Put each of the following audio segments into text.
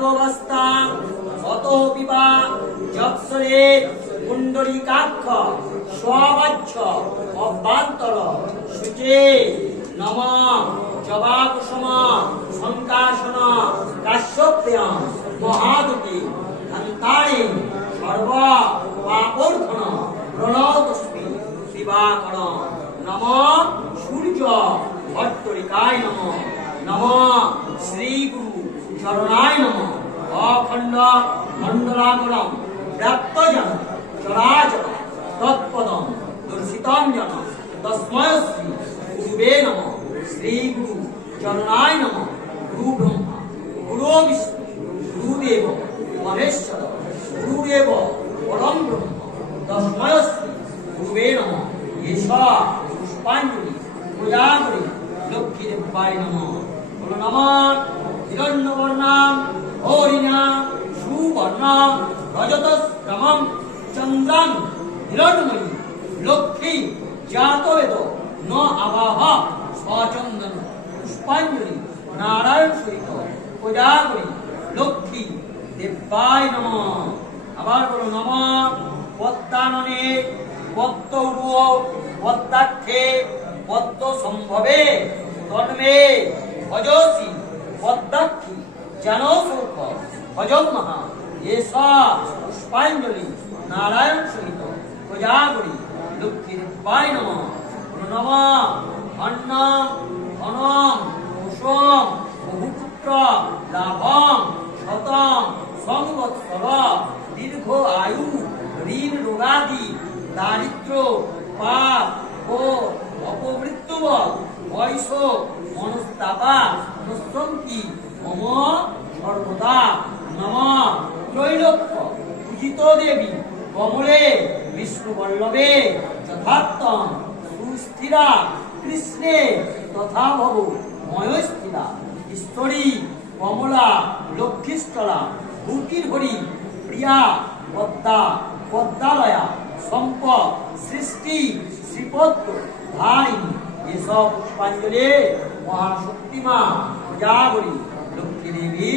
সর্ববস্থা অতো পিবা যৎসরে কুণ্ডলিকাক্ষ স্ববাচ্য অভ্যন্তর শুচে নম জবাকুসুম সংকাশন কাশ্যপ্রিয়ম মহাদুতি ধন্তাড়ি সর্ব পাপর্থন প্রণতস্মি দিবাকর নম সূর্য ভট্টরিকায় নম নম শ্রী গুরু চরণায় নম অখণ্ড মণ্ডলাকরম ব্যাপ্তজন চরাচর তৎপদম দর্শিতম জন তস্মৈ শ্রী গুরুবে নম শ্রী গুরু চরণায় নম গুরু ব্রহ্মা গুরু বিষ্ণু গুরুদেব মহেশ্বর গুরুদেব পরম ব্রহ্ম তস্মৈ শ্রী গুরুবে নম এষ পুষ্পাঞ্জলি পূজা করি লক্ষ্মী দেবায় নম বলো নম হিরণ্যবর্ণাম হরিণাম সুবর্ণাম রজতস্রমম চন্দ্রাম হিরণ্ময়ী লক্ষ্মী জাতবেদ ন আবাহ সচন্দন পুষ্পাঞ্জলি নারায়ণ সহিত পূজা করি লক্ষ্মী দেবায় নম আবার বলো নম পদ্মাননে পদ্ম উড়ুয় পদ্মাক্ষে পদ্ম সম্ভবে তন্মে ভজসি পদ্মাক্ষী জানসৌখ ভজম মহা এষা পুষ্পাঞ্জলি নারায়ণ সহিত পূজা করি লক্ষ্মী দেবায় নম নম অন্নম ধনম কুশম বহুপুত্র লাভম শতম সংবৎসর দীর্ঘ আয়ু ঋণ রোগাদি দারিদ্র পাপ ও অপমৃত্যুবৎ বয়স মনস্তাপা নশ্বন্তি মম সর্বদা নম ত্রৈলোক্য পূজিত দেবী কমলে বিষ্ণুবল্লভে যথার্থম সুস্থিরা কৃষ্ণে তথা ভব ময়স্থিরা ঈশ্বরী কমলা লক্ষ্মীস্থলা ভূতির্হরি প্রিয়া পদ্মা পদ্মালয়া সম্পদ সৃষ্টি শ্রীপদ্ম ধারিণী এসব পুষ্পাঞ্জলি মহাশক্তিমা পূজা করি লক্ষ্মী দেবী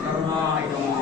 চরণায় নমঃ।